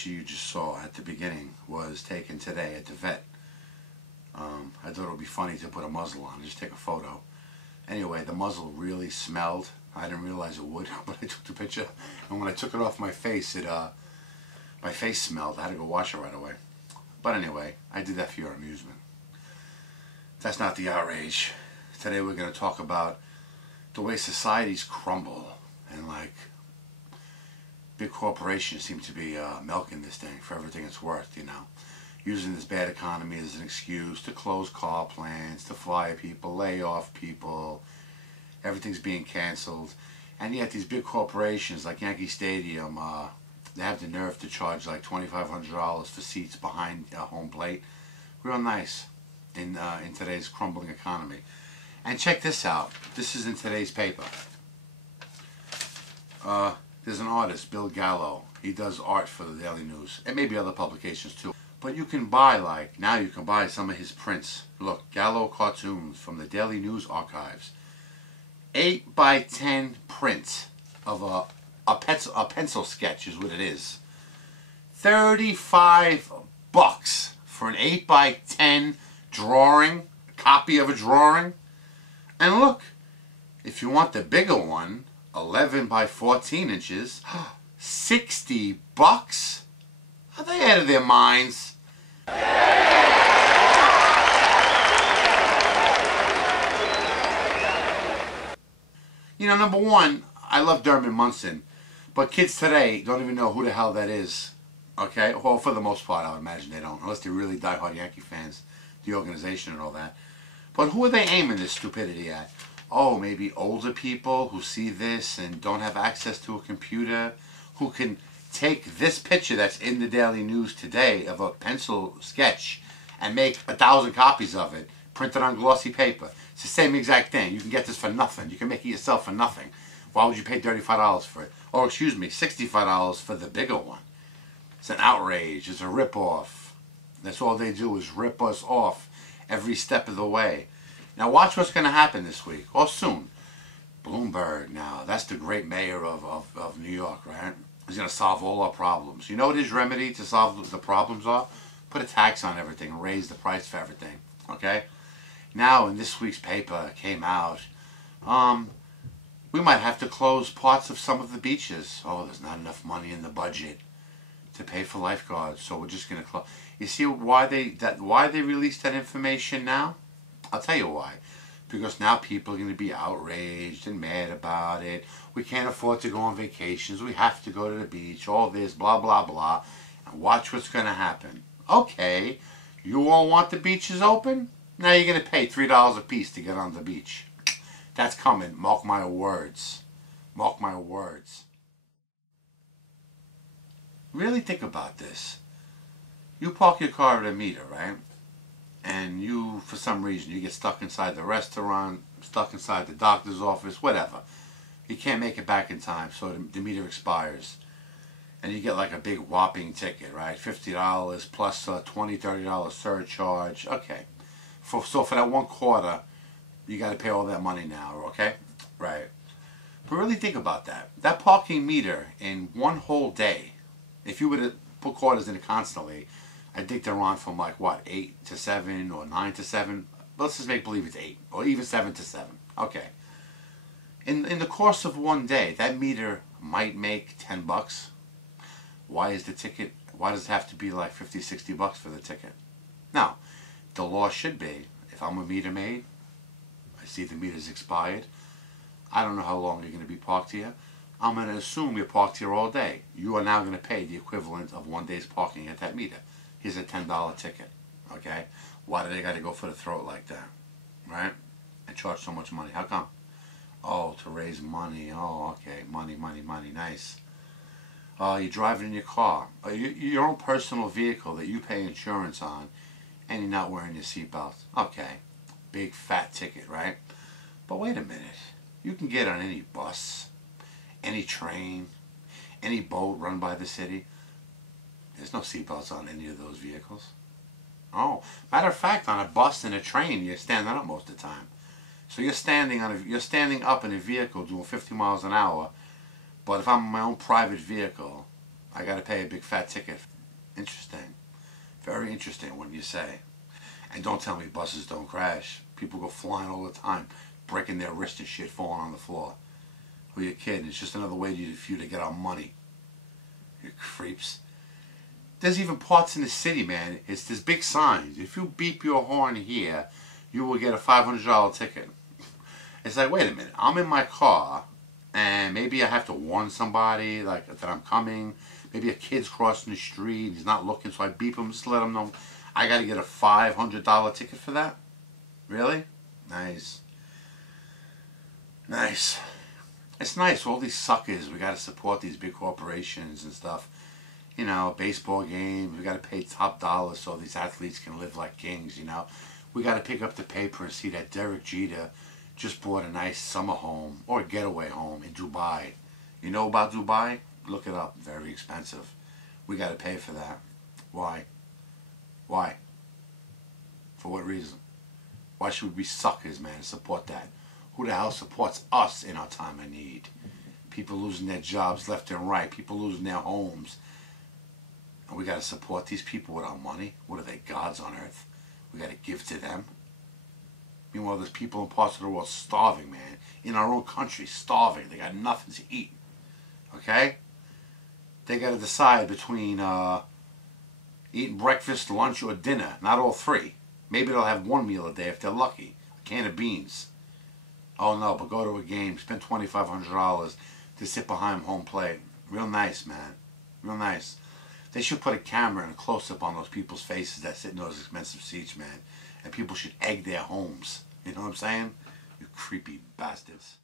picture you just saw at the beginning was taken today at the vet. I thought it would be funny to put a muzzle on, just take a photo. Anyway, the muzzle really smelled. I didn't realize it would, but I took the picture, and when I took it off my face, my face smelled. I had to go wash it right away. But anyway, I did that for your amusement. That's not the outrage. Today we're going to talk about the way societies crumble, and like big corporations seem to be milking this thing for everything it's worth, you know. Using this bad economy as an excuse to close car plants, to fire people, lay off people. Everything's being canceled. And yet these big corporations like Yankee Stadium, they have the nerve to charge like $2,500 for seats behind home plate. Real nice in today's crumbling economy. And check this out. This is in today's paper. There's an artist, Bill Gallo. He does art for the Daily News. And maybe other publications too. But you can buy, now you can buy some of his prints. Look, Gallo cartoons from the Daily News archives. 8x10 print of a pencil sketch is what it is. $35 for an 8x10 drawing, copy of a drawing. And look, if you want the bigger one, 11x14 inches, $60. Are they out of their minds? You know, number one, I love Dermot Munson, but kids today don't even know who the hell that is. Okay? Well, for the most part, I would imagine they don't, unless they're really diehard Yankee fans, the organization and all that. But who are they aiming this stupidity at? Oh, maybe older people who see this and don't have access to a computer, who can take this picture that's in the Daily News today of a pencil sketch and make 1,000 copies of it, printed on glossy paper. It's the same exact thing. You can get this for nothing. You can make it yourself for nothing. Why would you pay $35 for it? Or excuse me, $65 for the bigger one. It's an outrage. It's a ripoff. That's all they do is rip us off every step of the way. Now watch what's going to happen this week, or soon. Bloomberg now, that's the great mayor of New York, right? He's going to solve all our problems. You know what his remedy to solve the problems are? Put a tax on everything and raise the price for everything, okay? Now, in this week's paper, it came out, we might have to close parts of some of the beaches. Oh, there's not enough money in the budget to pay for lifeguards, so we're just going to close. You see why they released that information now? I'll tell you why. Because now people are going to be outraged and mad about it. We can't afford to go on vacations. We have to go to the beach. All this, blah, blah, blah. And watch what's going to happen. Okay, you all want the beaches open? Now you're going to pay $3 a piece to get on the beach. That's coming. Mark my words. Mark my words. Really think about this. You park your car at a meter, right? And you, for some reason, you get stuck inside the restaurant, stuck inside the doctor's office, whatever. You can't make it back in time, so the meter expires. And you get like a big whopping ticket, right? $50 plus a $20, $30 surcharge. Okay. So for that 1/4, you got to pay all that money now, okay? Right. But really think about that. That parking meter in one whole day, if you were to put quarters in it constantly, I think they're on from like what, 8 to 7 or 9 to 7. Let's just make believe it's 8 or even 7 to 7. Okay. In the course of one day, that meter might make $10. Why does it have to be like $50, $60 for the ticket? Now, the law should be, if I'm a meter maid, I see the meter's expired, I don't know how long you're going to be parked here, I'm going to assume you're parked here all day. You are now going to pay the equivalent of one day's parking at that meter. Here's a $10 ticket, okay? Why do they got to go for the throat like that, right? And charge so much money. How come? Oh, to raise money. Oh, okay. Money, money, money. Nice. You're driving in your car. Your own personal vehicle that you pay insurance on, and you're not wearing your seatbelt. Okay. Big fat ticket, right? But wait a minute. You can get on any bus, any train, any boat run by the city. There's no seatbelts on any of those vehicles. Oh, matter of fact, on a bus and a train, you're standing up most of the time. So you're standing up in a vehicle doing 50 miles an hour. But if I'm in my own private vehicle, I got to pay a big fat ticket. Interesting. Very interesting, wouldn't you say? And don't tell me buses don't crash. People go flying all the time, breaking their wrist and shit, falling on the floor. Who you kidding? It's just another way for you to get our money. You creeps. There's even parts in the city, man. There's big signs. If you beep your horn here, you will get a $500 ticket. It's like, wait a minute. I'm in my car, and maybe I have to warn somebody like that I'm coming. Maybe a kid's crossing the street. He's not looking, so I beep him just to let him know. I got to get a $500 ticket for that? Really? Nice. Nice. It's nice, all these suckers, we got to support these big corporations and stuff. You know, baseball games, we got to pay top dollar so these athletes can live like kings, you know. We got to pick up the paper and see that Derek Jeter just bought a nice summer home or a getaway home in Dubai. You know about Dubai? Look it up, very expensive. We got to pay for that. Why? Why? For what reason? Why should we be suckers, man, and support that? Who the hell supports us in our time of need? People losing their jobs left and right. People losing their homes. And we got to support these people with our money? What are they, gods on earth? We got to give to them? Meanwhile, there's people in parts of the world starving, man. In our own country, starving. They got nothing to eat. Okay? They got to decide between eating breakfast, lunch, or dinner. Not all three. Maybe they'll have one meal a day if they're lucky. A can of beans. Oh no, but go to a game, spend $2,500 to sit behind home plate. Real nice, man. Real nice. They should put a camera and a close-up on those people's faces that sit in those expensive seats, man. And people should egg their homes. You know what I'm saying? You creepy bastards.